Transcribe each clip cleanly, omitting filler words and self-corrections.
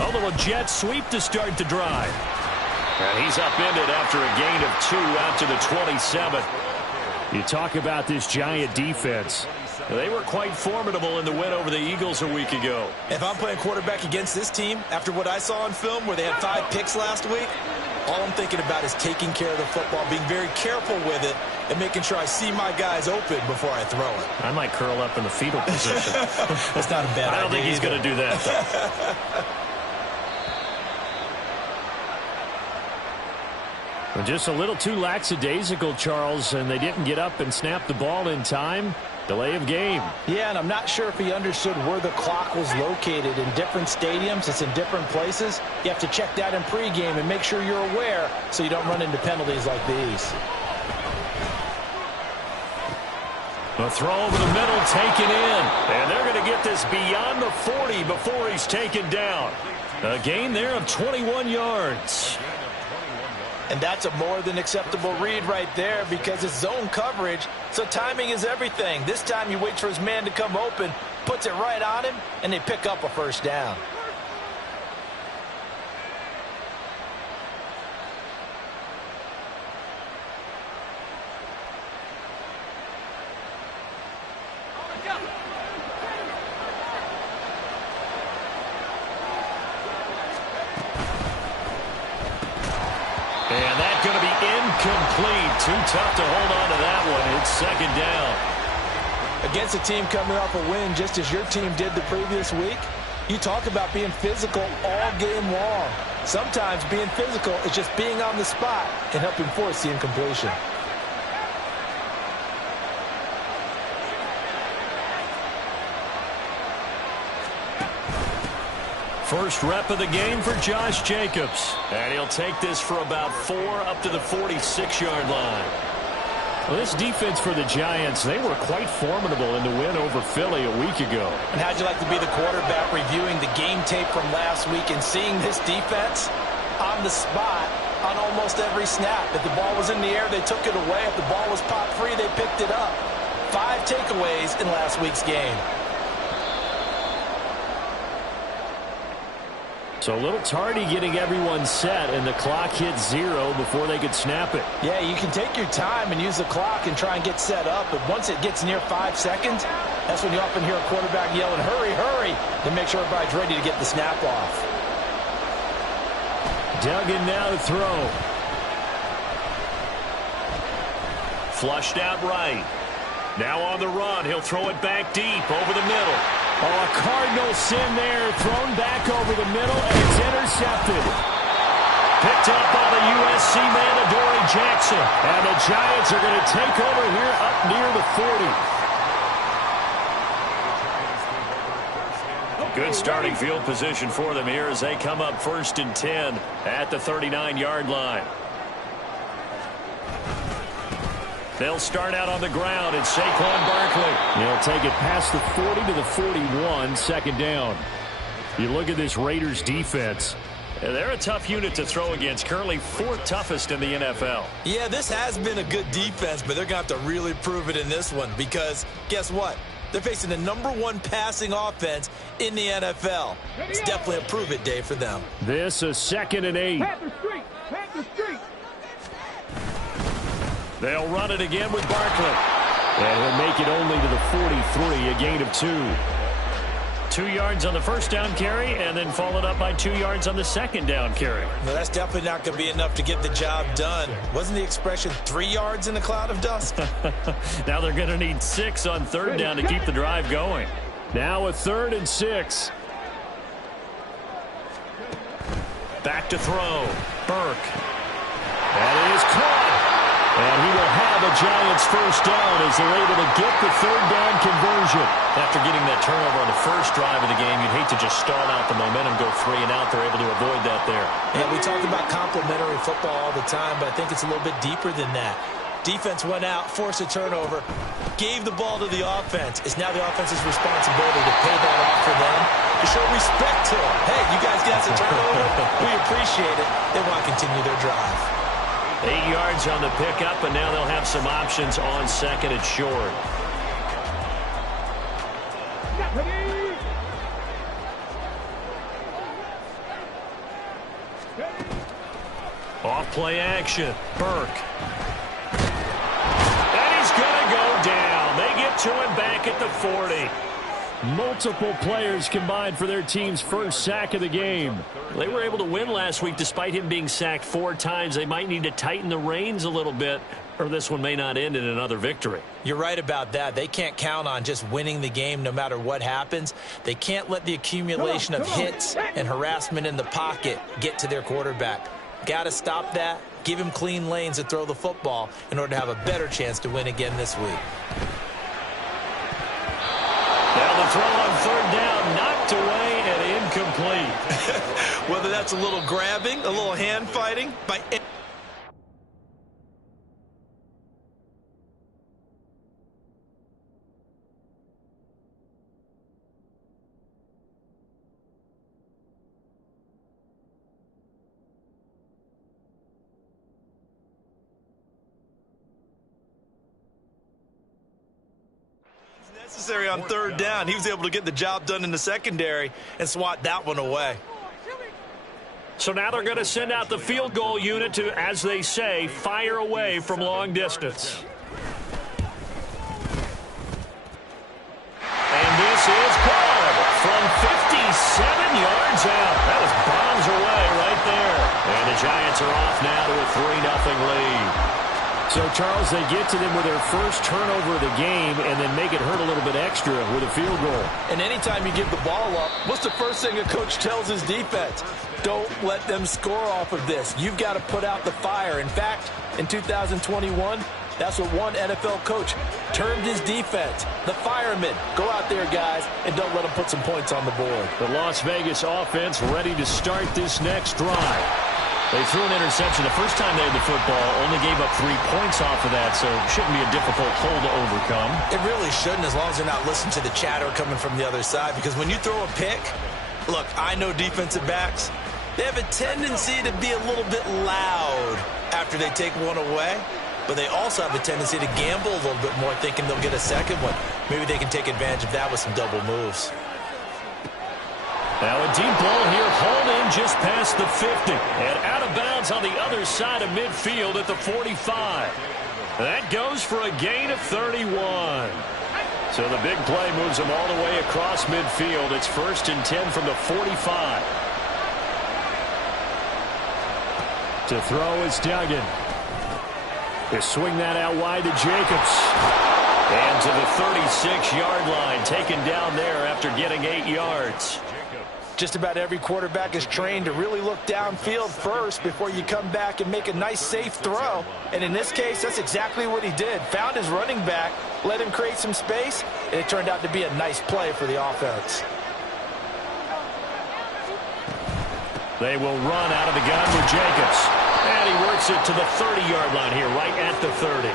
A little jet sweep to start the drive. And he's upended after a gain of 2 out to the 27. You talk about this Giant defense. They were quite formidable in the win over the Eagles a week ago. If I'm playing quarterback against this team, after what I saw on film where they had 5 picks last week, all I'm thinking about is taking care of the football, being very careful with it, and making sure I see my guys open before I throw it. I might curl up in the fetal position. That's not a bad idea. I don't think he's going to do that, though. Well, just a little too lackadaisical, Charles, and they didn't get up and snap the ball in time. Delay of game. Yeah, and I'm not sure if he understood where the clock was located. In different stadiums, it's in different places. You have to check that in pregame and make sure you're aware so you don't run into penalties like these. A throw over the middle, taken in. And they're going to get this beyond the 40 before he's taken down. A gain there of 21 yards. And that's a more than acceptable read right there because it's zone coverage, so timing is everything. This time he waits for his man to come open, puts it right on him, and they pick up a first down. And that's going to be incomplete. Too tough to hold on to that one. It's second down. Against a team coming off a win just as your team did the previous week, you talk about being physical all game long. Sometimes being physical is just being on the spot and helping force the incompletion. First rep of the game for Josh Jacobs. And he'll take this for about 4 up to the 46-yard line. Well, this defense for the Giants, they were quite formidable in the win over Philly a week ago. And how'd you like to be the quarterback reviewing the game tape from last week and seeing this defense on the spot on almost every snap? If the ball was in the air, they took it away. If the ball was popped free, they picked it up. 5 takeaways in last week's game. So a little tardy getting everyone set, and the clock hit 0 before they could snap it. Yeah, you can take your time and use the clock and try and get set up, but once it gets near 5 seconds, that's when you often hear a quarterback yelling, hurry, hurry, to make sure everybody's ready to get the snap off. Duggan now to throw. Flushed out right. Now on the run, he'll throw it back deep over the middle. Oh, a Cardinal sin there, thrown back over the middle, and it's intercepted. Picked up by the USC man, Adoree Jackson. And the Giants are going to take over here up near the 40. Good starting field position for them here as they come up 1st and 10 at the 39-yard line. They'll start out on the ground. It's Saquon Barkley. He'll take it past the 40 to the 41, second down. You look at this Raiders defense. They're a tough unit to throw against, currently 4th toughest in the NFL. Yeah, this has been a good defense, but they're going to have to really prove it in this one because guess what? They're facing the #1 passing offense in the NFL. It's definitely a prove-it day for them. This is 2nd and 8. They'll run it again with Barkley. And he'll make it only to the 43, a gain of 2. 2 yards on the first down carry, and then followed up by 2 yards on the second down carry. No, that's definitely not going to be enough to get the job done. Wasn't the expression 3 yards in a cloud of dust? Now they're going to need 6 on 3rd down to keep the drive going. Now a 3rd and 6. Back to throw. Burke. That is caught. And he will have a Giants first down as they're able to get the 3rd down conversion. After getting that turnover on the first drive of the game, you'd hate to just start out the momentum, go 3 and out. They're able to avoid that there. Yeah, we talk about complementary football all the time, but I think it's a little bit deeper than that. Defense went out, forced a turnover, gave the ball to the offense. It's now the offense's responsibility to pay that off for them, to show respect to them. Hey, you guys got a turnover? We appreciate it. They want to continue their drive. 8 yards on the pickup, and now they'll have some options on 2nd and short. Off play action. Burke. And he's going to go down. They get to him back at the 40. Multiple players combined for their team's first sack of the game. They were able to win last week despite him being sacked 4 times. They might need to tighten the reins a little bit, or this one may not end in another victory. You're right about that. They can't count on just winning the game no matter what happens. They can't let the accumulation of hits and harassment in the pocket get to their quarterback. Got to stop that. Give him clean lanes to throw the football in order to have a better chance to win again this week. Now the throw on third down, knocked away and incomplete. Whether that's a little grabbing, a little hand fighting, by necessary on third down. He was able to get the job done in the secondary and swat that one away. So now they're going to send out the field goal unit to, as they say, fire away from long distance. And this is good from 57 yards out. That was bombs away right there. And the Giants are off now to a 3-0 lead. So, Charles, they get to them with their first turnover of the game and then make it hurt a little bit extra with a field goal. And anytime you give the ball up, what's the first thing a coach tells his defense? Don't let them score off of this. You've got to put out the fire. In fact, in 2021, that's what one NFL coach termed his defense. The firemen. Go out there, guys, and don't let them put some points on the board. The Las Vegas offense ready to start this next drive. They threw an interception the first time they had the football, only gave up 3 points off of that, so it shouldn't be a difficult hole to overcome. It really shouldn't, as long as they're not listening to the chatter coming from the other side, because when you throw a pick, look, I know defensive backs, they have a tendency to be a little bit loud after they take one away, but they also have a tendency to gamble a little bit more, thinking they'll get a second one. Maybe they can take advantage of that with some double moves. Now a deep ball here, hauled in just past the 50. And out of bounds on the other side of midfield at the 45. That goes for a gain of 31. So the big play moves them all the way across midfield. It's 1st and 10 from the 45. To throw is Duggan. They swing that out wide to Jacobs. And to the 36-yard line, taken down there after getting 8 yards. Just about every quarterback is trained to really look downfield first before you come back and make a nice, safe throw. And in this case, that's exactly what he did. Found his running back, let him create some space, and it turned out to be a nice play for the offense. They will run out of the gun with Jacobs. And he works it to the 30-yard line here, right at the 30.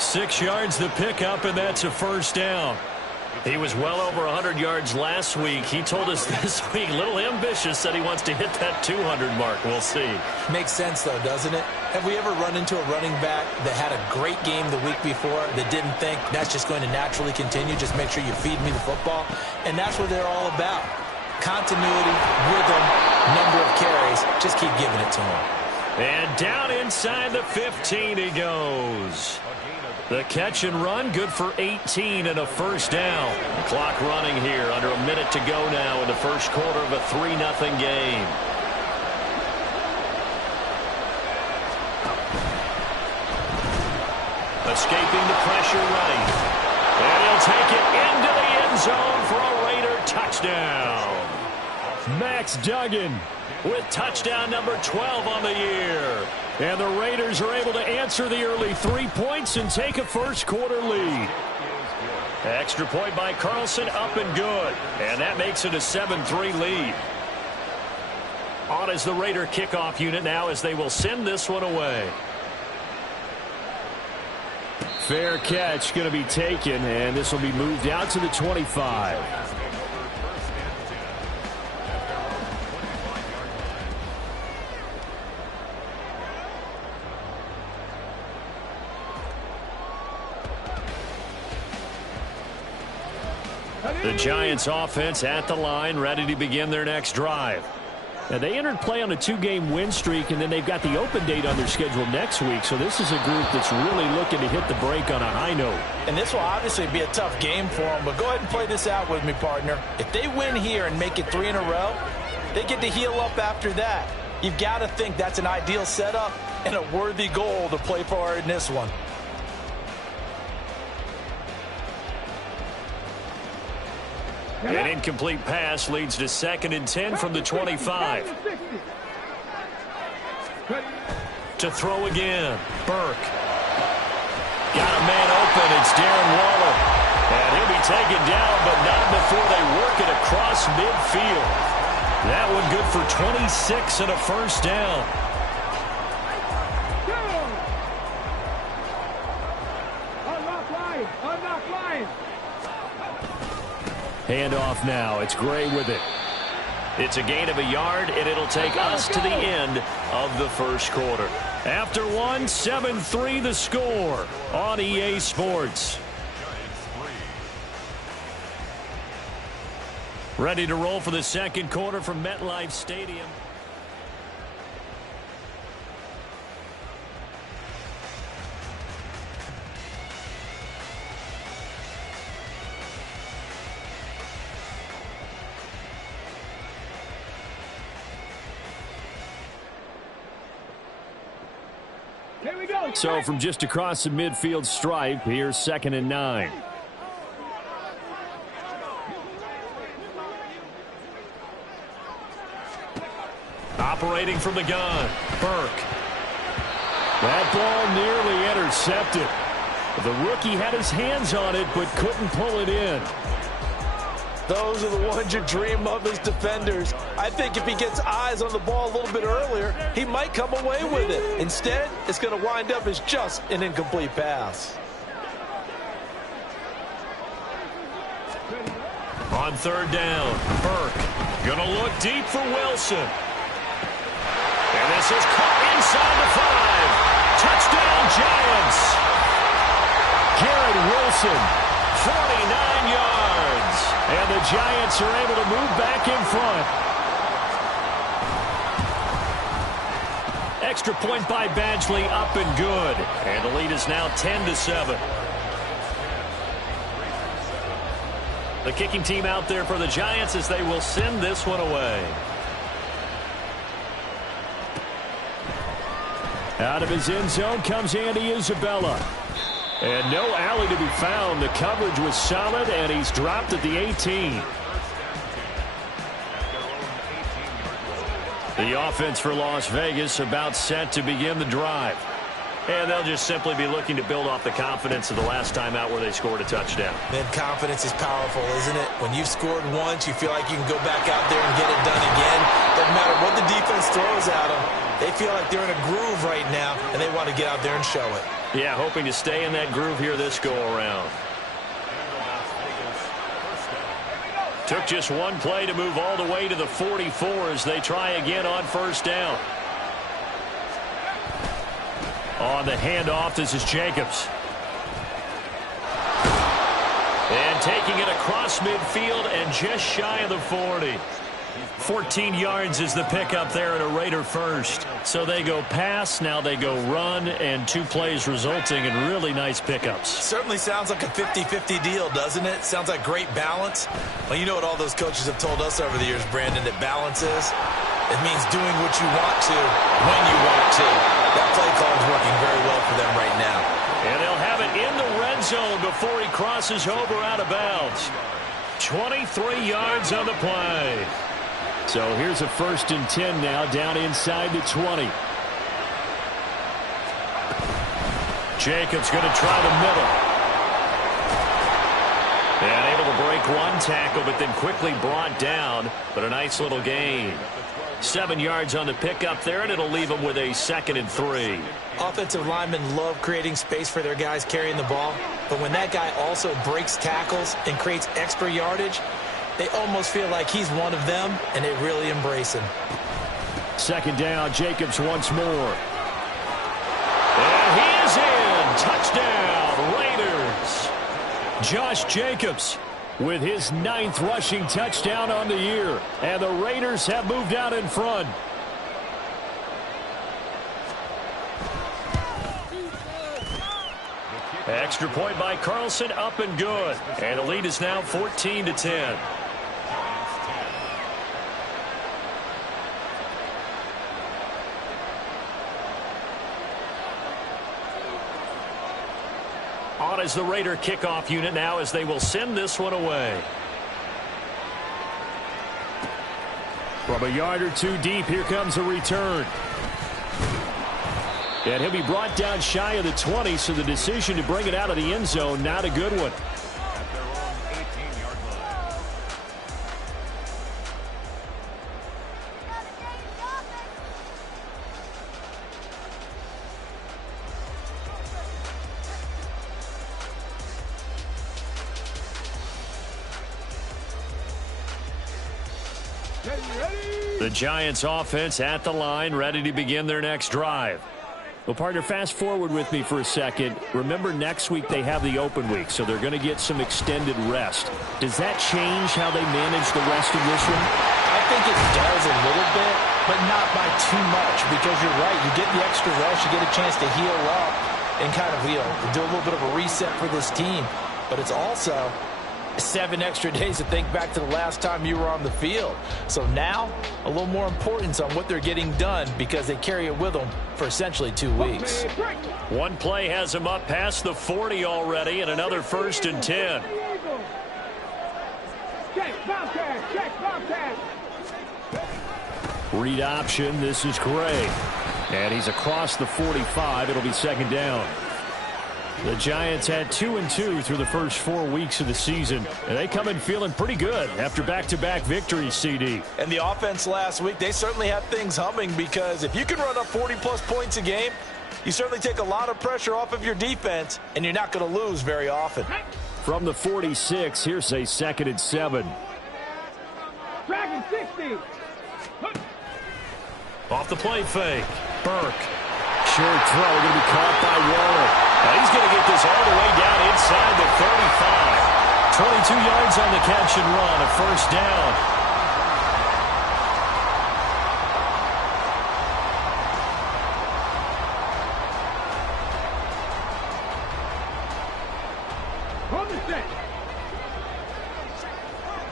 6 yards the pickup, and that's a first down. He was well over 100 yards last week. He told us this week, a little ambitious, said he wants to hit that 200 mark. We'll see. Makes sense, though, doesn't it? Have we ever run into a running back that had a great game the week before that didn't think that's just going to naturally continue? Just make sure you feed me the football. And that's what they're all about. Continuity, rhythm, number of carries. Just keep giving it to him. And down inside the 15 he goes. The catch and run, good for 18 and a first down. The clock running here, under a minute to go now in the first quarter of a 3-0 game. Escaping the pressure right. And he'll take it into the end zone for a Raider touchdown. Max Duggan with touchdown number 12 on the year. And the Raiders are able to answer the early 3 points and take a first quarter lead. Extra point by Carlson, up and good. And that makes it a 7-3 lead. On is the Raider kickoff unit now as they will send this one away. Fair catch going to be taken, and this will be moved out to the 25. The Giants offense at the line, ready to begin their next drive. Now, they entered play on a 2-game win streak, and then they've got the open date on their schedule next week. So this is a group that's really looking to hit the break on a high note. And this will obviously be a tough game for them, but go ahead and play this out with me, partner. If they win here and make it 3 in a row, they get to heal up after that. You've got to think that's an ideal setup and a worthy goal to play for in this one. An incomplete pass leads to 2nd and 10 from the 25. To throw again. Burke. Got a man open. It's Darren Waller. And he'll be taken down, but not before they work it across midfield. That one good for 26 and a first down. Handoff now. It's Gray with it. It's a gain of a yard, and it'll take us to the end of the first quarter. After one, 7-3 the score on EA Sports. Ready to roll for the second quarter from MetLife Stadium. So from just across the midfield stripe, here's 2nd and 9. Operating from the gun, Burke. That ball nearly intercepted. The rookie had his hands on it, but couldn't pull it in. Those are the ones you dream of as defenders. I think if he gets eyes on the ball a little bit earlier, he might come away with it. Instead, it's going to wind up as just an incomplete pass. On 3rd down, Burke. Going to look deep for Wilson. And this is caught inside the 5. Touchdown, Giants. Garrett Wilson, 49 yards. And the Giants are able to move back in front. Extra point by Badgley, up and good. And the lead is now 10-7. The kicking team out there for the Giants as they will send this one away. Out of his end zone comes Andy Isabella. And no alley to be found. The coverage was solid, and he's dropped at the 18. The offense for Las Vegas about set to begin the drive. And they'll just simply be looking to build off the confidence of the last time out where they scored a touchdown. Man, confidence is powerful, isn't it? When you've scored once, you feel like you can go back out there and get it done again. Doesn't matter what the defense throws at them. They feel like they're in a groove right now, and they want to get out there and show it. Yeah, hoping to stay in that groove here this go-around. Took just one play to move all the way to the 44 as they try again on 1st down. On the handoff, this is Jacobs. And taking it across midfield and just shy of the 40. 14 yards is the pickup there at a Raider first. So they go pass, now they go run, and 2 plays resulting in really nice pickups. Certainly sounds like a 50-50 deal, doesn't it? Sounds like great balance. Well, you know what all those coaches have told us over the years, Brandon, that balance is? It means doing what you want to, when you want to. That play call is working very well for them right now. And they'll have it in the red zone before he crosses over out of bounds. 23 yards on the play. So here's a 1st and 10 now, down inside the 20. Jacobs going to try the middle. And able to break one tackle, but then quickly brought down. But a nice little gain. 7 yards on the pickup there, and it'll leave them with a 2nd and 3. Offensive linemen love creating space for their guys carrying the ball. But when that guy also breaks tackles and creates extra yardage, they almost feel like he's one of them, and they really embrace him. 2nd down, Jacobs once more. And he is in. Touchdown, Raiders. Josh Jacobs with his 9th rushing touchdown on the year. And the Raiders have moved out in front. Extra point by Carlson, up and good. And the lead is now 14-10. On is the Raider kickoff unit now as they will send this one away. From a yard or two deep, here comes a return. And he'll be brought down shy of the 20, so the decision to bring it out of the end zone, not a good one. At their own 18-yard line. The Giants offense at the line, ready to begin their next drive. Well, partner, fast forward with me for a second. Remember, next week they have the open week, so they're going to get some extended rest. Does that change how they manage the rest of this one? I think it does a little bit, but not by too much, because you're right. You get the extra rest. You get a chance to heal up and kind of, do a little bit of a reset for this team. But it's also 7 extra days to think back to the last time you were on the field. So now, a little more importance on what they're getting done because they carry it with them for essentially 2 weeks. One play has him up past the 40 already, and another 1st and 10. Read option, this is Gray. And he's across the 45. It'll be 2nd down. The Giants had 2-2 through the first 4 weeks of the season, and they come in feeling pretty good after back-to-back victories, CD. And the offense last week, they certainly have things humming because if you can run up 40-plus points a game, you certainly take a lot of pressure off of your defense, and you're not going to lose very often. From the 46, here's a 2nd and 7. Dragon 60. Off the play fake. Burke. Short throw, going to be caught by Waller. Now he's going to get this all the way down inside the 35. 22 yards on the catch and run, a 1st down. Hold the set.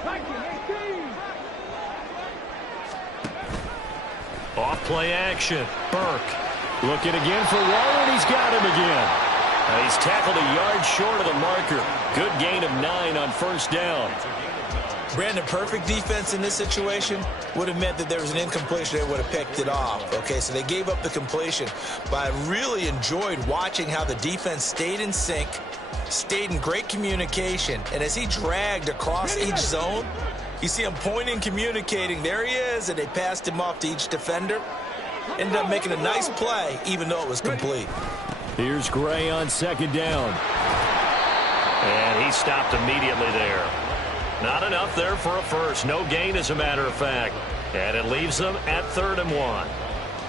19-18. Off play action. Burke. Looking again for Waller, and he's got him again. He's tackled a yard short of the marker. Good gain of 9 on 1st down. Brandon, perfect defense in this situation would have meant that there was an incompletion. They would have picked it off. Okay, so they gave up the completion. But I really enjoyed watching how the defense stayed in sync, stayed in great communication, and as he dragged across each zone, you see him pointing, communicating. There he is, and they passed him off to each defender. Ended up making a nice play, even though it was complete. Here's Gray on 2nd down. And he stopped immediately there. Not enough there for a first. No gain, as a matter of fact. And it leaves them at 3rd and 1.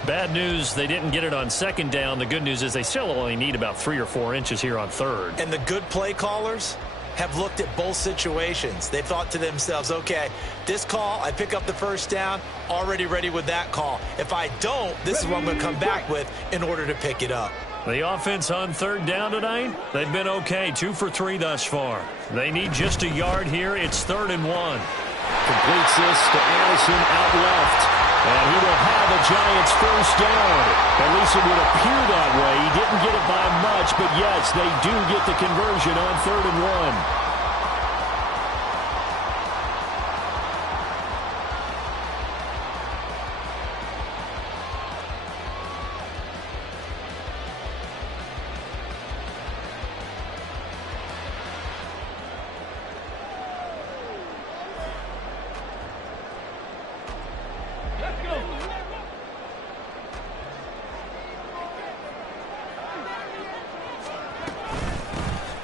Bad news, they didn't get it on 2nd down. The good news is they still only need about 3 or 4 inches here on 3rd. And the good play callers have looked at both situations. They thought to themselves, okay, this call, I pick up the 1st down, already ready with that call. If I don't, this is what I'm going to come back with in order to pick it up. The offense on 3rd down tonight, they've been okay, 2 for 3 thus far. They need just a yard here. It's 3rd and 1. Completes this to Addison out left. And he will have a Giants 1st down. At least it would appear that way. He didn't get it by much, but yes, they do get the conversion on 3rd and 1.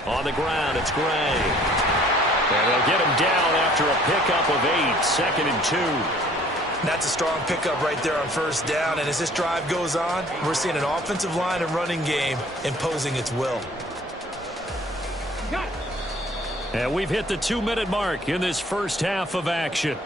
On the ground, it's Gray. And they'll get him down after a pickup of 8, 2nd and 2. That's a strong pickup right there on 1st down. And as this drive goes on, we're seeing an offensive line and running game imposing its will. And we've hit the 2-minute mark in this first half of action.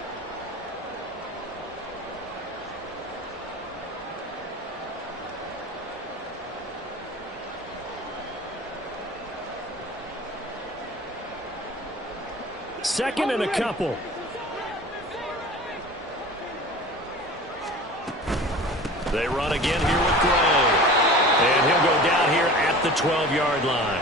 Second and a couple. They run again here with Gray. And he'll go down here at the 12-yard line.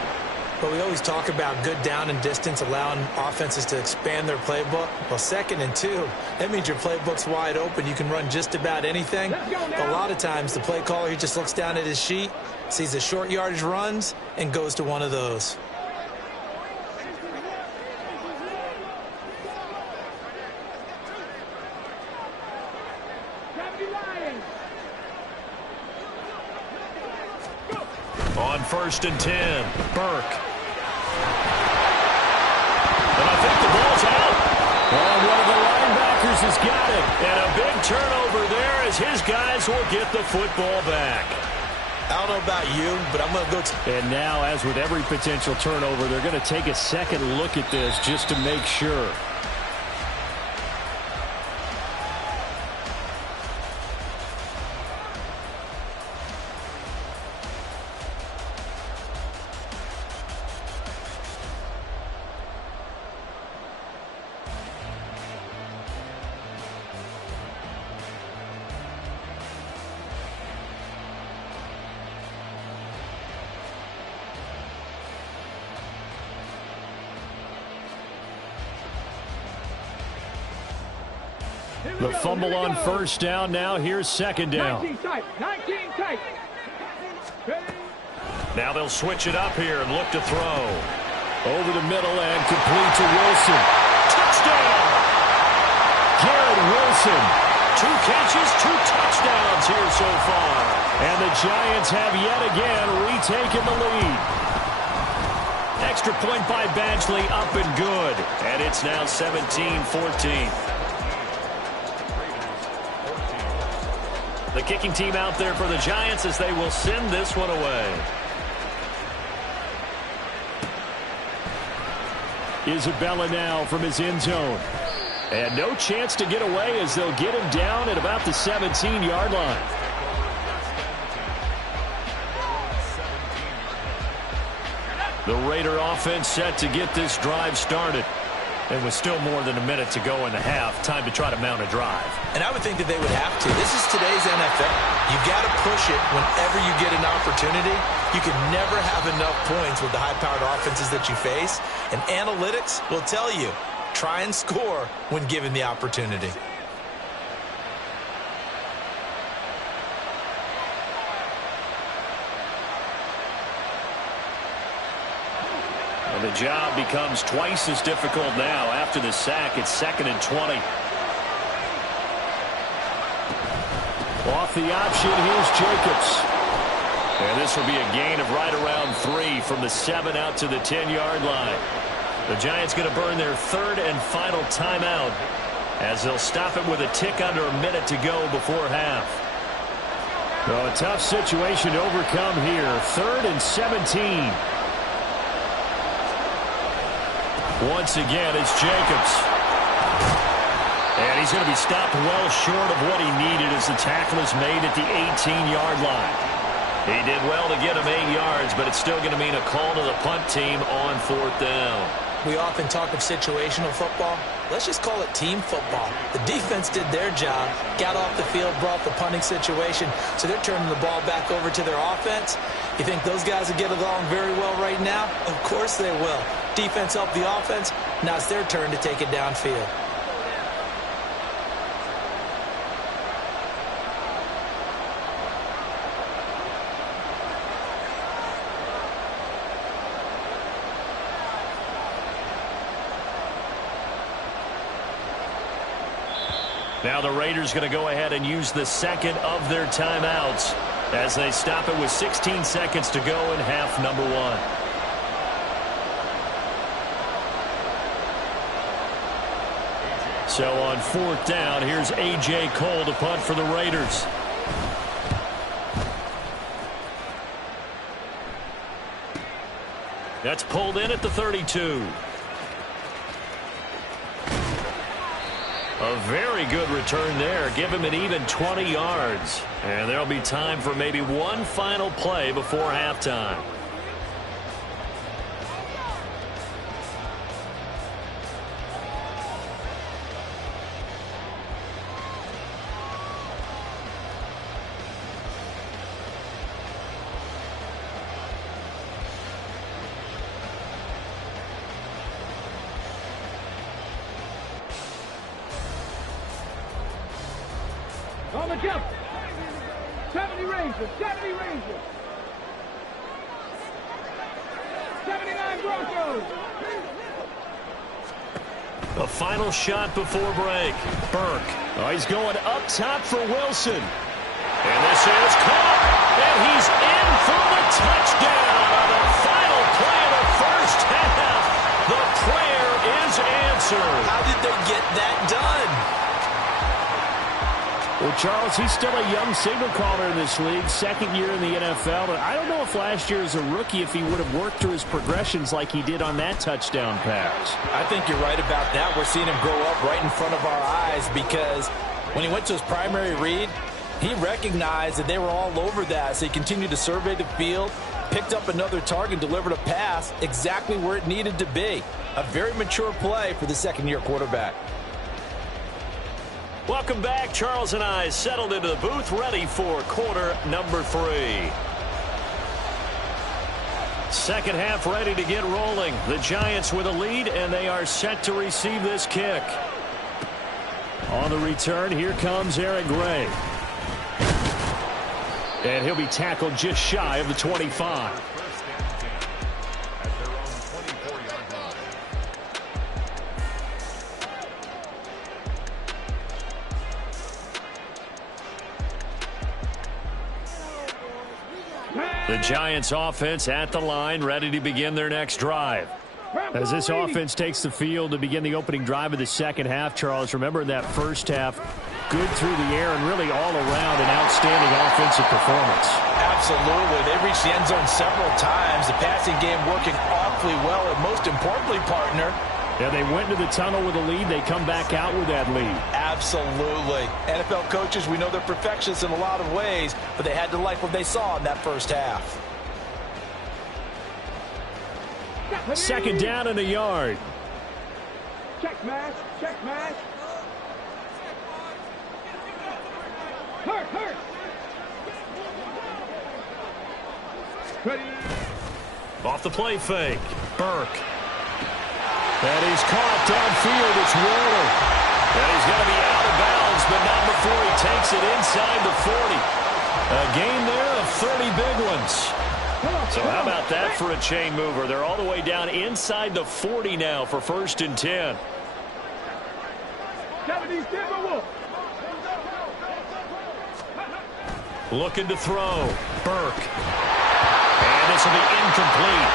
But we always talk about good down and distance, allowing offenses to expand their playbook. Well, 2nd and 2, that means your playbook's wide open. You can run just about anything. But a lot of times, the play caller, he just looks down at his sheet, sees the short yardage runs, and goes to one of those. On 1st and 10, Burke. And I think the ball's out. And one of the linebackers has got it. And a big turnover there as his guys will get the football back. I don't know about you, but I'm going to go. And now, as with every potential turnover, they're going to take a second look at this just to make sure. The fumble on 1st down. Now here's 2nd down. 19 tight. Now they'll switch it up here and look to throw. Over the middle and complete to Wilson. Touchdown! Garrett Wilson. 2 catches, 2 touchdowns here so far. And the Giants have yet again retaken the lead. Extra point by Badgley, up and good. And it's now 17-14. The kicking team out there for the Giants as they will send this one away. Isabella now from his end zone. And no chance to get away as they'll get him down at about the 17-yard line. The Raider offense set to get this drive started. And with still more than a minute to go in the half, time to try to mount a drive. And I would think that they would have to. This is today's NFL. You've got to push it whenever you get an opportunity. You can never have enough points with the high-powered offenses that you face. And analytics will tell you, try and score when given the opportunity. And the job becomes twice as difficult now after the sack. It's 2nd and 20. Off the option, here's Jacobs. And this will be a gain of right around 3 from the 7 out to the 10-yard line. The Giants going to burn their 3rd and final timeout as they'll stop it with a tick under a minute to go before half. Well, a tough situation to overcome here. 3rd and 17. Once again, it's Jacobs. And he's going to be stopped well short of what he needed as the tackle is made at the 18-yard line. He did well to get him 8 yards, but it's still going to mean a call to the punt team on 4th down. We often talk of situational football. Let's just call it team football. The defense did their job, got off the field, brought the punting situation, so they're turning the ball back over to their offense. You think those guys will get along very well right now? Of course they will. Defense helped the offense. Now it's their turn to take it downfield. Now the Raiders going to go ahead and use the 2nd of their timeouts as they stop it with 16 seconds to go in half number 1. So on 4th down, here's A.J. Cole to punt for the Raiders. That's pulled in at the 32. A very good return there. Give him an even 20 yards. And there'll be time for maybe one final play before halftime. On the jump. 70 Rangers. 70 Rangers. 79 Broncos. The final shot before break. Burke. Oh, he's going up top for Wilson. And this is caught. And he's in for the touchdown on the final play of the first half. The prayer is answered. How did they get that done? Well, Charles, he's still a young signal caller in this league, second year in the NFL. But I don't know if last year as a rookie, if he would have worked through his progressions like he did on that touchdown pass. I think you're right about that. We're seeing him grow up right in front of our eyes because when he went to his primary read, he recognized that they were all over that. So he continued to survey the field, picked up another target, delivered a pass exactly where it needed to be. A very mature play for the second-year quarterback. Welcome back. Charles and I settled into the booth, ready for quarter number 3. Second half ready to get rolling. The Giants with a lead, and they are set to receive this kick. On the return, here comes Aaron Gray. And he'll be tackled just shy of the 25. First and 10 at their own 24-yard line. The Giants offense at the line, ready to begin their next drive. As this offense takes the field to begin the opening drive of the second half, Charles, remember in that first half, good through the air and really all around an outstanding offensive performance. Absolutely. They reached the end zone several times. The passing game working awfully well, and most importantly, partner, Yeah, they went into the tunnel with a lead. They come back out with that lead. absolutely. NFL coaches, we know they're perfectionists in a lot of ways, but they had to like what they saw in that first half. Second down and a yard. Check match. Check match. Hurt. Ready. Off the play fake. Burke. And he's caught downfield. It's Waller. And he's going to be out of bounds, but not before he takes it inside the 40. A gain there of 30 big ones. So how about that for a chain mover? They're all the way down inside the 40 now for 1st and 10. 70 Timberwolves. Looking to throw. Burke. And this will be incomplete.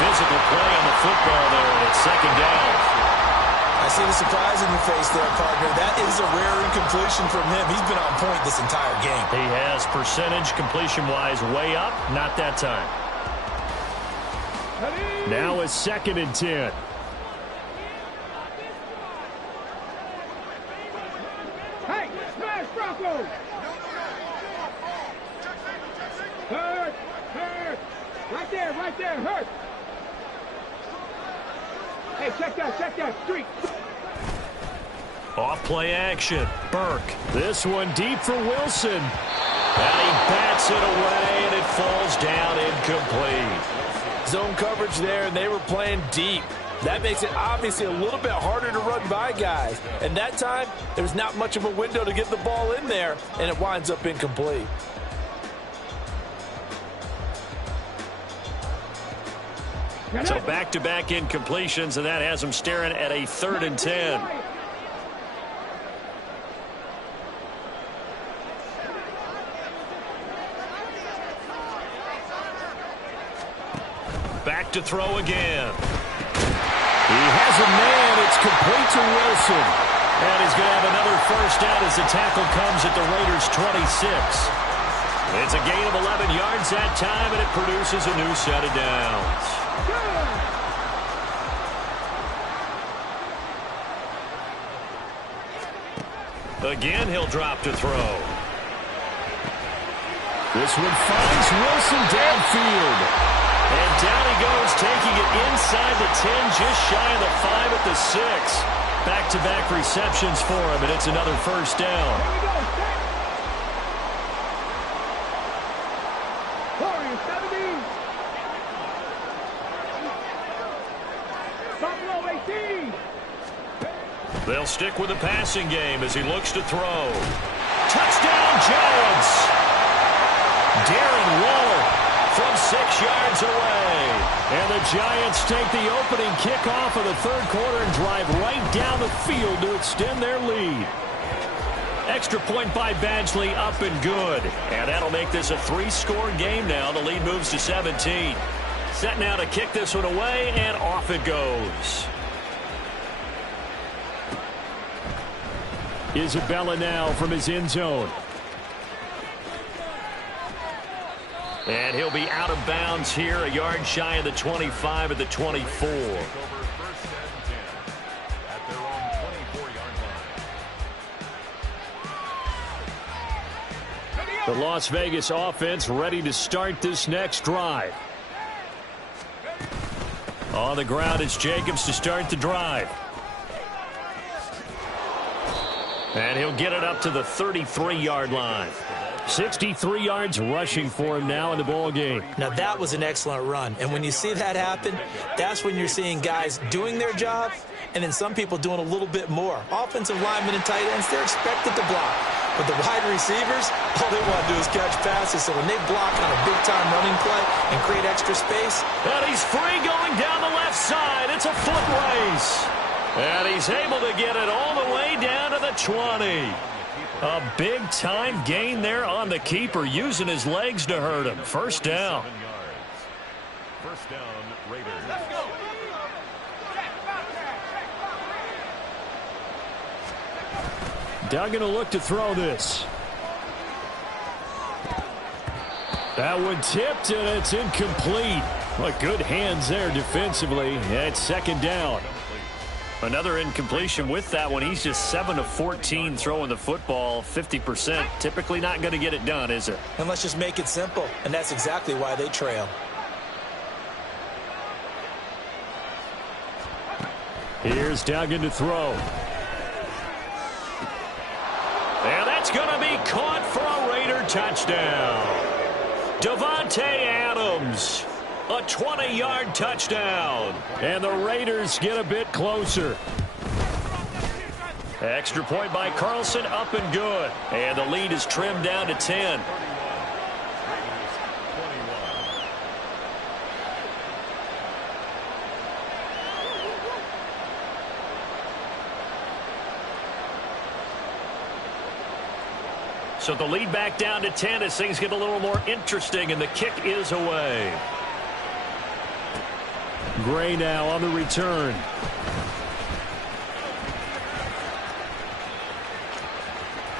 Physical play on the football there, and it's second down. I see the surprise in your face there, partner. That is a rare incompletion from him. He's been on point this entire game. He has percentage completion-wise way up. Not that time. Ready. Now it's 2nd and 10. Hey, smash Broncos. Hurt. Right there, hurt. Hey, check that, streak. Off play action. Burke. This one deep for Wilson. And he bats it away, and it falls down incomplete. Zone coverage there, and they were playing deep. That makes it obviously a little bit harder to run by guys. And that time, there's not much of a window to get the ball in there, and it winds up incomplete. So back-to-back incompletions, and that has them staring at a 3rd and 10. Back to throw again. He has a man. It's complete to Wilson. And he's going to have another first down as the tackle comes at the Raiders' 26. It's a gain of 11 yards that time, and it produces a new set of downs. Again, he'll drop to throw. This one finds Wilson downfield. And down he goes, taking it inside the 10, just shy of the 5 at the 6. Back-to-back receptions for him, and it's another first down. Warriors 70. Buffalo 18. They'll stick with the passing game as he looks to throw. Touchdown, Giants! Darren Waller from 6 yards away. And the Giants take the opening kickoff of the third quarter and drive right down the field to extend their lead. Extra point by Badgley, up and good. And that'll make this a 3-score game now. The lead moves to 17. Set now to kick this one away, and off it goes. Isabella now from his end zone. And he'll be out of bounds here, a yard shy of the 25 at the 24. The Las Vegas offense ready to start this next drive. On the ground, it's Jacobs to start the drive. And he'll get it up to the 33-yard line. 63 yards rushing for him now in the ball game. Now that was an excellent run, and when you see that happen, that's when you're seeing guys doing their job and then some people doing a little bit more. Offensive linemen and tight ends, they're expected to block, but the wide receivers, all they want to do is catch passes. So when they block on a big-time running play and create extra space, and he's free going down the left side. It's a foot race, and he's able to get it all the way down to the 20. A big-time gain there on the keeper, using his legs to hurt him. First down. First down, Raiders. Duggan will look to throw this. That one tipped, and it's incomplete. Well, good hands there defensively. It's second down. Another incompletion with that one. He's just 7 of 14 throwing the football, 50%. Typically not going to get it done, is it? And let's just make it simple, and that's exactly why they trail. Here's Duggan to throw. And that's going to be caught for a Raider touchdown. Devontae Adams. A 20-yard touchdown. And the Raiders get a bit closer. Extra point by Carlson, up and good. And the lead is trimmed down to 10. So the lead back down to 10 as things get a little more interesting, and the kick is away. Gray now on the return.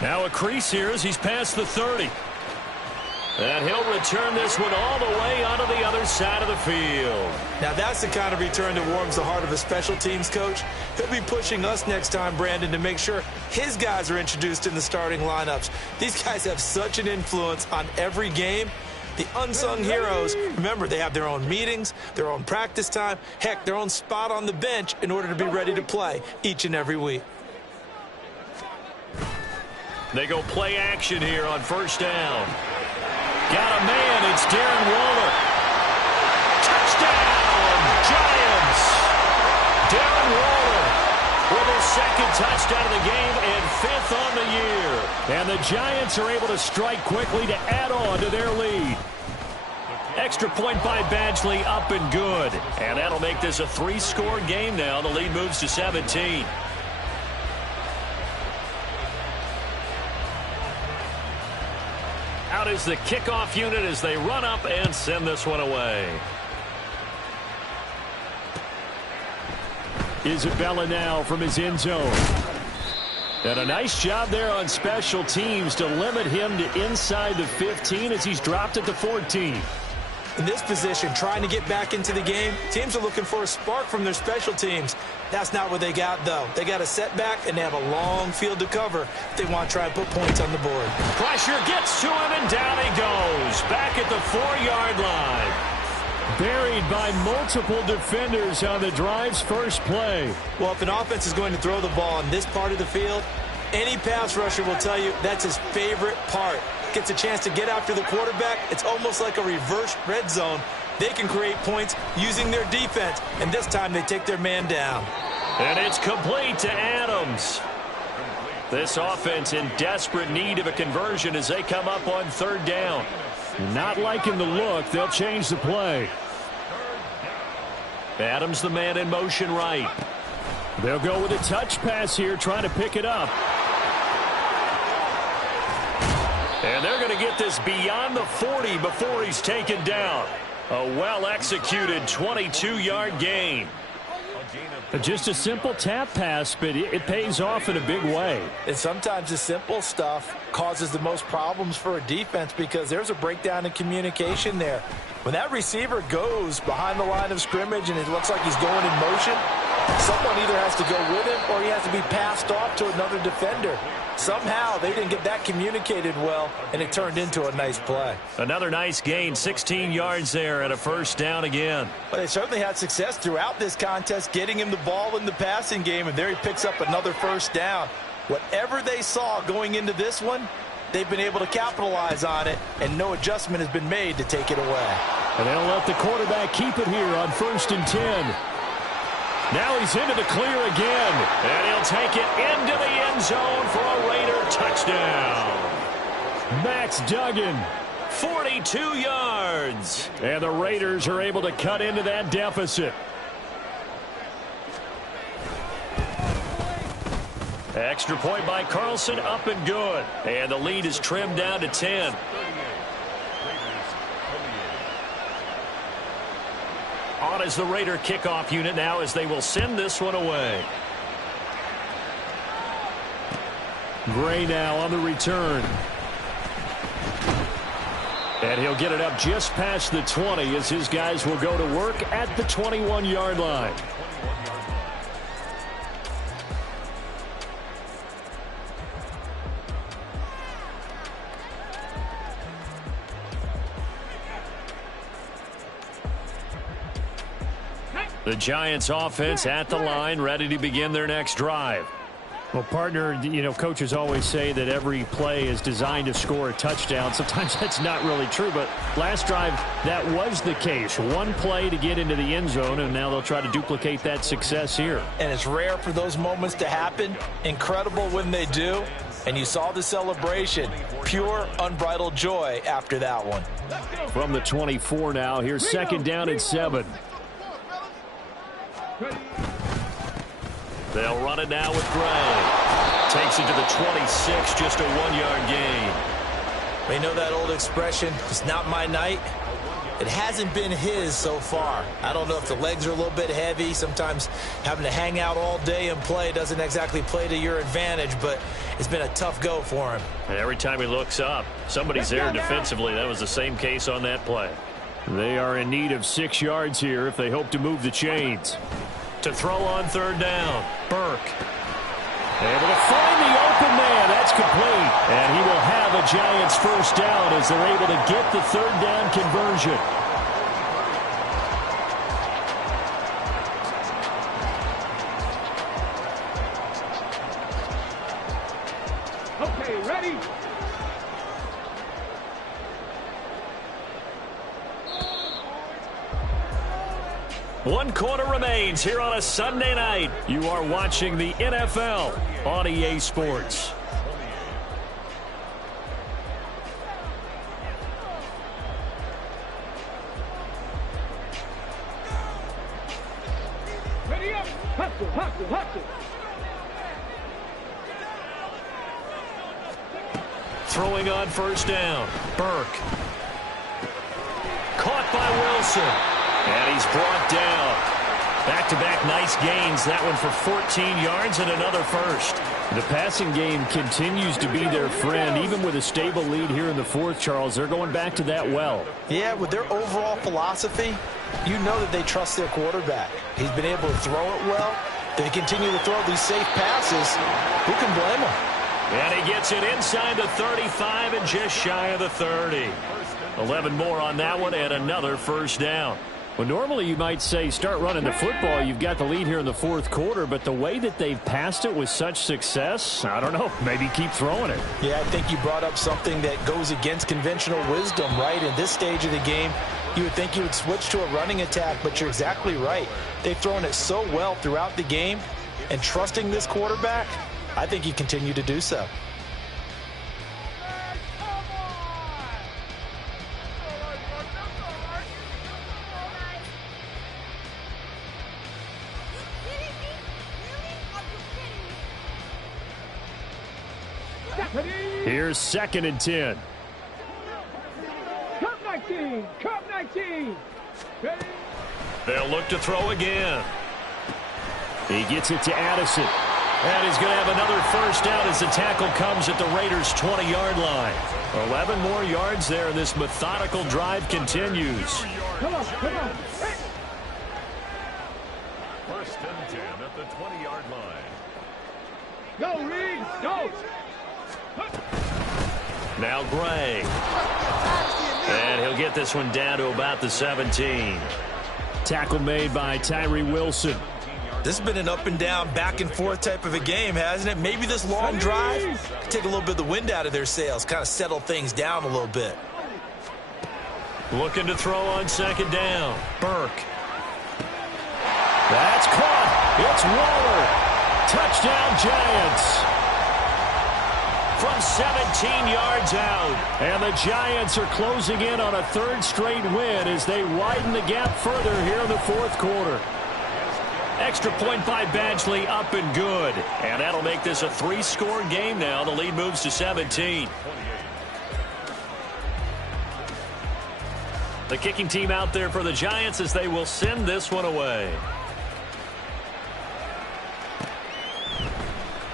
Now a crease here as he's past the 30. And he'll return this one all the way onto the other side of the field. Now that's the kind of return that warms the heart of a special teams coach. He'll be pushing us next time, Brandon, to make sure his guys are introduced in the starting lineups. These guys have such an influence on every game. The unsung heroes, remember, they have their own meetings, their own practice time, heck, their own spot on the bench in order to be ready to play each and every week. They go play action here on first down. Got a man, it's Darren Waller. Touchdown, Giants! Darren Waller with his second touchdown of the game and 5th on the year. And the Giants are able to strike quickly to add on to their lead. Extra point by Badgley, up and good. And that'll make this a 3-score game now. The lead moves to 17. Out is the kickoff unit as they run up and send this one away. Isabella now from his end zone. And a nice job there on special teams to limit him to inside the 15 as he's dropped at the 14. In this position, trying to get back into the game, teams are looking for a spark from their special teams. That's not what they got, though. They got a setback, and they have a long field to cover if they want to try and put points on the board. Pressure gets to him, and down he goes. Back at the 4-yard line. Buried by multiple defenders on the drive's first play. Well, if an offense is going to throw the ball in this part of the field, any pass rusher will tell you that's his favorite part. Gets a chance to get after the quarterback. It's almost like a reverse red zone. They can create points using their defense, and this time they take their man down. And it's complete to Adams. This offense in desperate need of a conversion as they come up on 3rd down. Not liking the look. They'll change the play. Adams the man in motion right. They'll go with a touch pass here, trying to pick it up. And they're going to get this beyond the 40 before he's taken down. A well-executed 22-yard gain. Just a simple tap pass, but it pays off in a big way. And sometimes the simple stuff causes the most problems for a defense because there's a breakdown in communication there. When that receiver goes behind the line of scrimmage and it looks like he's going in motion, someone either has to go with him or he has to be passed off to another defender. Somehow they didn't get that communicated well, and it turned into a nice play. Another nice gain, 16 yards there and a 1st down again. But they certainly had success throughout this contest, getting him the ball in the passing game, and there he picks up another 1st down. Whatever they saw going into this one, they've been able to capitalize on it, and no adjustment has been made to take it away. And they'll let the quarterback keep it here on 1st and 10. Now he's into the clear again, and he'll take it into the end zone for a Raider touchdown. Max Duggan. 42 yards. And the Raiders are able to cut into that deficit. Extra point by Carlson, up and good. And the lead is trimmed down to 10. On is the Raider kickoff unit now as they will send this one away. Gray now on the return. And he'll get it up just past the 20 as his guys will go to work at the 21-yard line. The Giants offense at the line, ready to begin their next drive. Well, partner, you know, coaches always say that every play is designed to score a touchdown. Sometimes that's not really true, but last drive, that was the case. One play to get into the end zone, and now they'll try to duplicate that success here. And it's rare for those moments to happen. Incredible when they do. And you saw the celebration. Pure, unbridled joy after that one. From the 24 now, here's 2nd down and 7. They'll run it now with Gray. Takes it to the 26, just a 1-yard gain. We know that old expression, it's not my night. It hasn't been his so far. I don't know if the legs are a little bit heavy. Sometimes having to hang out all day and play doesn't exactly play to your advantage, but it's been a tough go for him. And every time he looks up, somebody's there defensively. That was the same case on that play. They are in need of 6 yards here if they hope to move the chains. To throw on 3rd down, Burke. Able to find the open man. That's complete. And he will have a Giants 1st down as they're able to get the 3rd down conversion. Okay, ready? One quarter remains here on a Sunday night. You are watching the NFL on EA Sports. Ready up. Hustle, hustle, hustle. Throwing on 1st down, Burke. Caught by Wilson. And he's brought down. Back-to-back nice gains. That one for 14 yards and another 1st. The passing game continues to be their friend. Even with a stable lead here in the fourth, Charles, they're going back to that well. Yeah, with their overall philosophy, you know that they trust their quarterback. He's been able to throw it well. They continue to throw these safe passes. Who can blame them? And he gets it inside the 35 and just shy of the 30. 11 more on that one and another first down. Well, normally you might say start running the football. You've got the lead here in the fourth quarter, but the way that they've passed it with such success, I don't know, maybe keep throwing it. Yeah, I think you brought up something that goes against conventional wisdom, right? In this stage of the game, you would think you would switch to a running attack, but you're exactly right. They've thrown it so well throughout the game, and trusting this quarterback, I think you continue to do so. Here's 2nd and 10. Cup 19. Cup 19. Ready? They'll look to throw again. He gets it to Addison. And he's going to have another first down as the tackle comes at the Raiders' 20-yard line. 11 more yards there, and this methodical drive continues. Come on, come on. Hey. First and 10 at the 20-yard line. Go, Reed, go. Now Gray. And he'll get this one down to about the 17. Tackle made by Tyree Wilson. This has been an up and down, back and forth type of a game, hasn't it? Maybe this long drive could take a little bit of the wind out of their sails, kind of settle things down a little bit. Looking to throw on 2nd down. Burke. That's caught. It's Waller. Touchdown Giants. From 17 yards out. And the Giants are closing in on a 3rd straight win as they widen the gap further here in the fourth quarter. Extra point by Badgley, up and good. And that'll make this a 3-score game now. The lead moves to 17. The kicking team out there for the Giants as they will send this one away.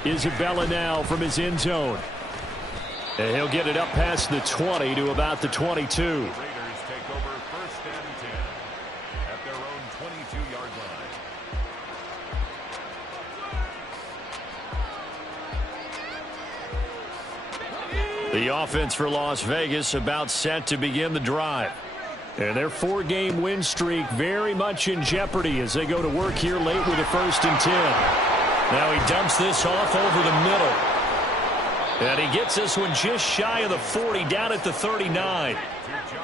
Isabella now from his end zone. And he'll get it up past the 20 to about the 22. The Raiders take over 1st and 10 at their own 22-yard line. The offense for Las Vegas about set to begin the drive. And their 4-game win streak very much in jeopardy as they go to work here late with a 1st and 10. Now he dumps this off over the middle. And he gets this one just shy of the 40, down at the 39.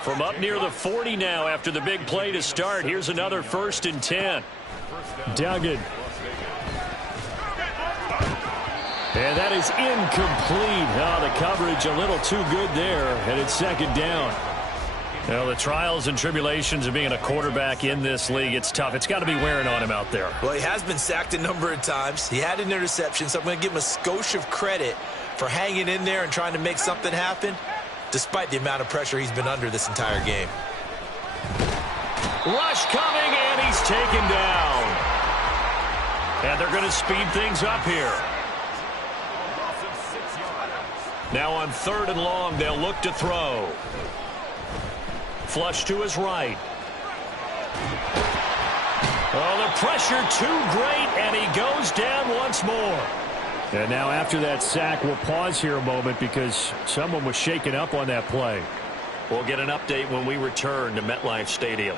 From up near the 40 now after the big play to start. Here's another 1st and 10. Duggan. And that is incomplete. Oh, the coverage a little too good there. And it's 2nd down. Well, the trials and tribulations of being a quarterback in this league, it's tough. It's got to be wearing on him out there. Well, he has been sacked a number of times. He had an interception, so I'm going to give him a skosh of credit for hanging in there and trying to make something happen, despite the amount of pressure he's been under this entire game. Rush coming, and he's taken down. And they're going to speed things up here. Now on 3rd and long, they'll look to throw. Flush to his right. Oh, the pressure too great, and he goes down once more. And now after that sack, we'll pause here a moment because someone was shaken up on that play. We'll get an update when we return to MetLife Stadium.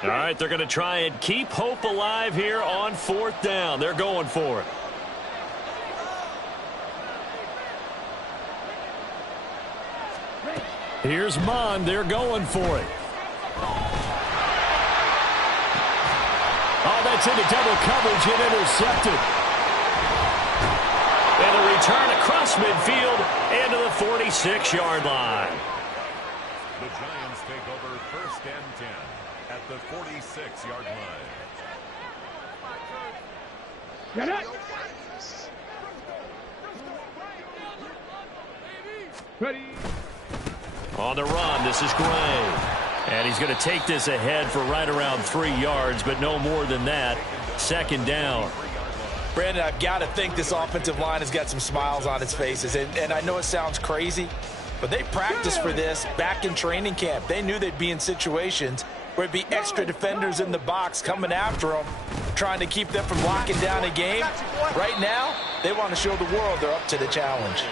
All right, they're going to try and keep hope alive here on 4th down. They're going for it. Here's Mond. They're going for it. Oh, that's into double coverage and intercepted. And a return across midfield into the 46-yard line. The Giants take over 1st and 10 at the 46-yard line. Get it. Ready. On the run, this is Gray. And he's going to take this ahead for right around 3 yards, but no more than that. Second down. Brandon, I've got to think this offensive line has got some smiles on its faces. And I know it sounds crazy, but they practiced for this back in training camp. They knew they'd be in situations where it'd be extra defenders in the box coming after them, trying to keep them from locking down a game. Right now, they want to show the world they're up to the challenge.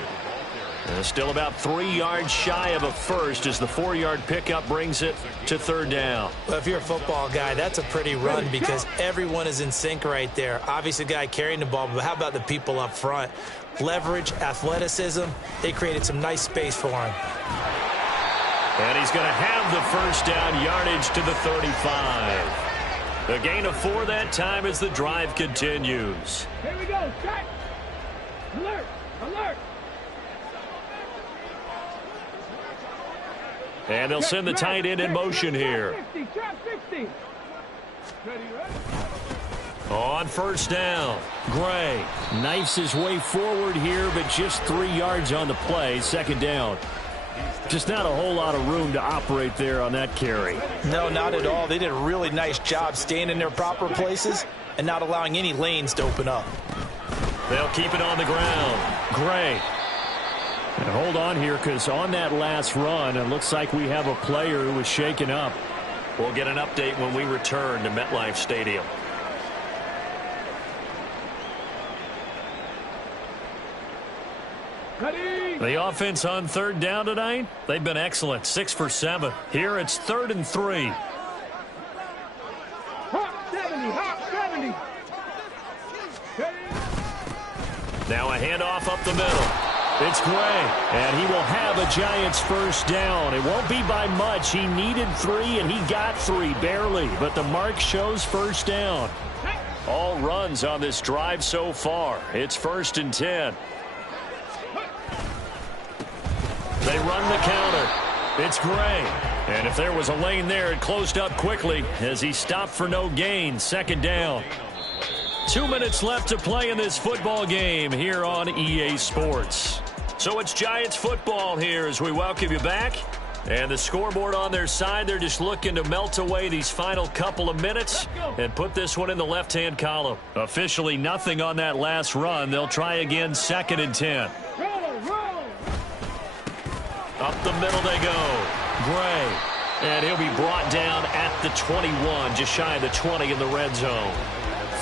Still about 3 yards shy of a first as the 4-yard pickup brings it to third down. Well, if you're a football guy, that's a pretty run because everyone is in sync right there. Obviously, the guy carrying the ball, but how about the people up front? Leverage, athleticism, they created some nice space for him. And he's going to have the first down yardage to the 35. The gain of 4 that time as the drive continues. Here we go. Set. Alert. Alert. And they'll send the tight end in motion here. Trap 60. Ready, ready. On first down, Gray Knifes his way forward here, but just 3 yards on the play. Second down. Just not a whole lot of room to operate there on that carry. No, not at all. They did a really nice job staying in their proper places and not allowing any lanes to open up. They'll keep it on the ground. Gray. And hold on here, because on that last run, it looks like we have a player who was shaken up. We'll get an update when we return to MetLife Stadium. Ready. The offense on third down tonight, they've been excellent. 6 for 7. Here it's 3rd and 3. Hop 70. Hop 70. Ready. Now a handoff up the middle. It's Gray, and he will have a Giants first down. It won't be by much. He needed 3, and he got 3, barely. But the mark shows first down. All runs on this drive so far. It's 1st and 10. They run the counter. It's Gray. And if there was a lane there, it closed up quickly as he stopped for no gain. Second down. 2 minutes left to play in this football game here on EA Sports. So it's Giants football here as we welcome you back. And the scoreboard on their side, they're just looking to melt away these final couple of minutes and put this one in the left-hand column. Officially nothing on that last run. They'll try again, 2nd and 10. Up the middle they go. Gray. And he'll be brought down at the 21, just shy of the 20 in the red zone.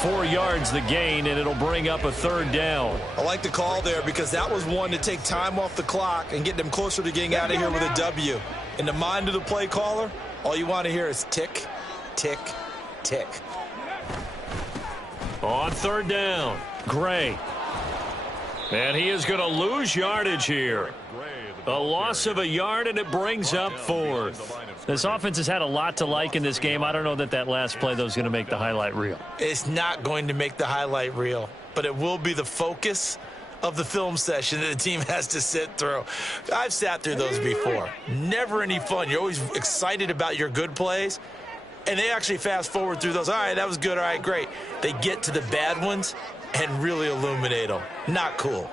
4 yards the gain, and it'll bring up a 3rd down. I like the call there because that was one to take time off the clock and get them closer to getting out of here with a W. In the mind of the play caller, all you want to hear is tick, tick, tick. On 3rd down, Gray. And he is going to lose yardage here. A loss of a yard, and it brings up 4th. This offense has had a lot to like in this game. I don't know that that last play, though, is going to make the highlight reel. It's not going to make the highlight reel, but it will be the focus of the film session that the team has to sit through. I've sat through those before. Never any fun. You're always excited about your good plays, and they actually fast forward through those. All right, that was good. All right, great. They get to the bad ones and really illuminate them. Not cool.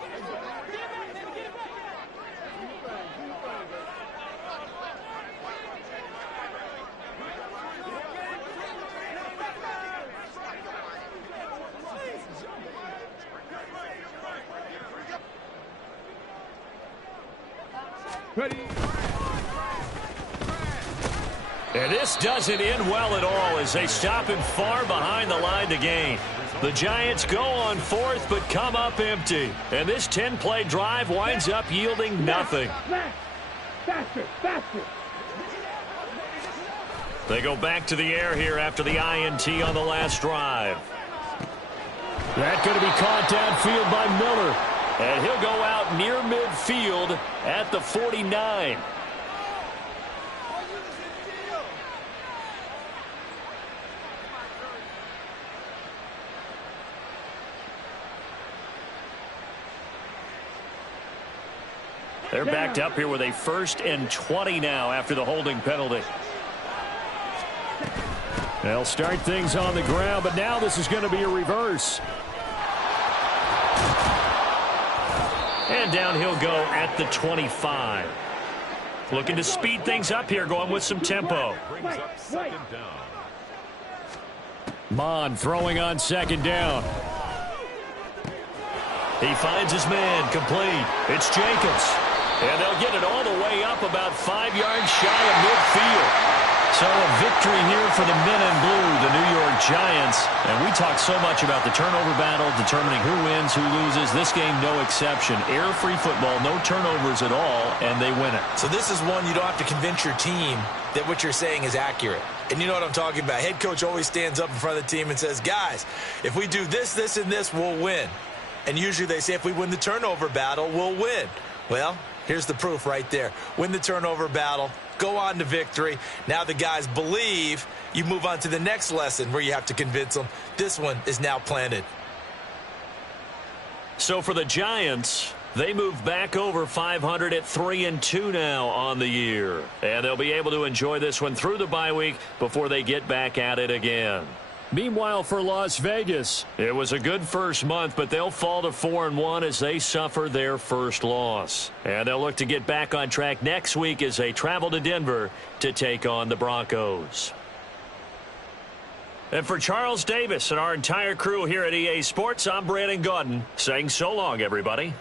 Ready. And this doesn't end well at all as they stop him far behind the line to gain. The Giants go on 4th but come up empty. And this 10-play drive winds up yielding nothing. Faster, faster. They go back to the air here after the INT on the last drive. That's going to be caught downfield by Miller. And he'll go out near midfield at the 49. They're backed up here with a 1st and 20 now after the holding penalty. They'll start things on the ground, but now this is going to be a reverse. And down he'll go at the 25. looking to speed things up here, going with some tempo. Brings up second down. Mon throwing on second down. He finds his man, complete. It's Jacobs. And they'll get it all the way up about 5 yards shy of midfield. So a victory here for the men in blue, the New York Giants. And we talk so much about the turnover battle, determining who wins, who loses. This game, no exception. Error-free football, no turnovers at all, and they win it. So this is one you don't have to convince your team that what you're saying is accurate. And you know what I'm talking about. Head coach always stands up in front of the team and says, guys, if we do this, this, and this, we'll win. And usually they say if we win the turnover battle, we'll win. Well, here's the proof right there. Win the turnover battle, go on to victory. Now the guys believe. You move on to the next lesson where you have to convince them. This one is now planted. So for the Giants, they move back over 500 at 3-2 now on the year. And they'll be able to enjoy this one through the bye week before they get back at it again. Meanwhile, for Las Vegas, it was a good first month, but they'll fall to 4-1 as they suffer their first loss. And they'll look to get back on track next week as they travel to Denver to take on the Broncos. And for Charles Davis and our entire crew here at EA Sports, I'm Brandon Gaudin saying so long, everybody.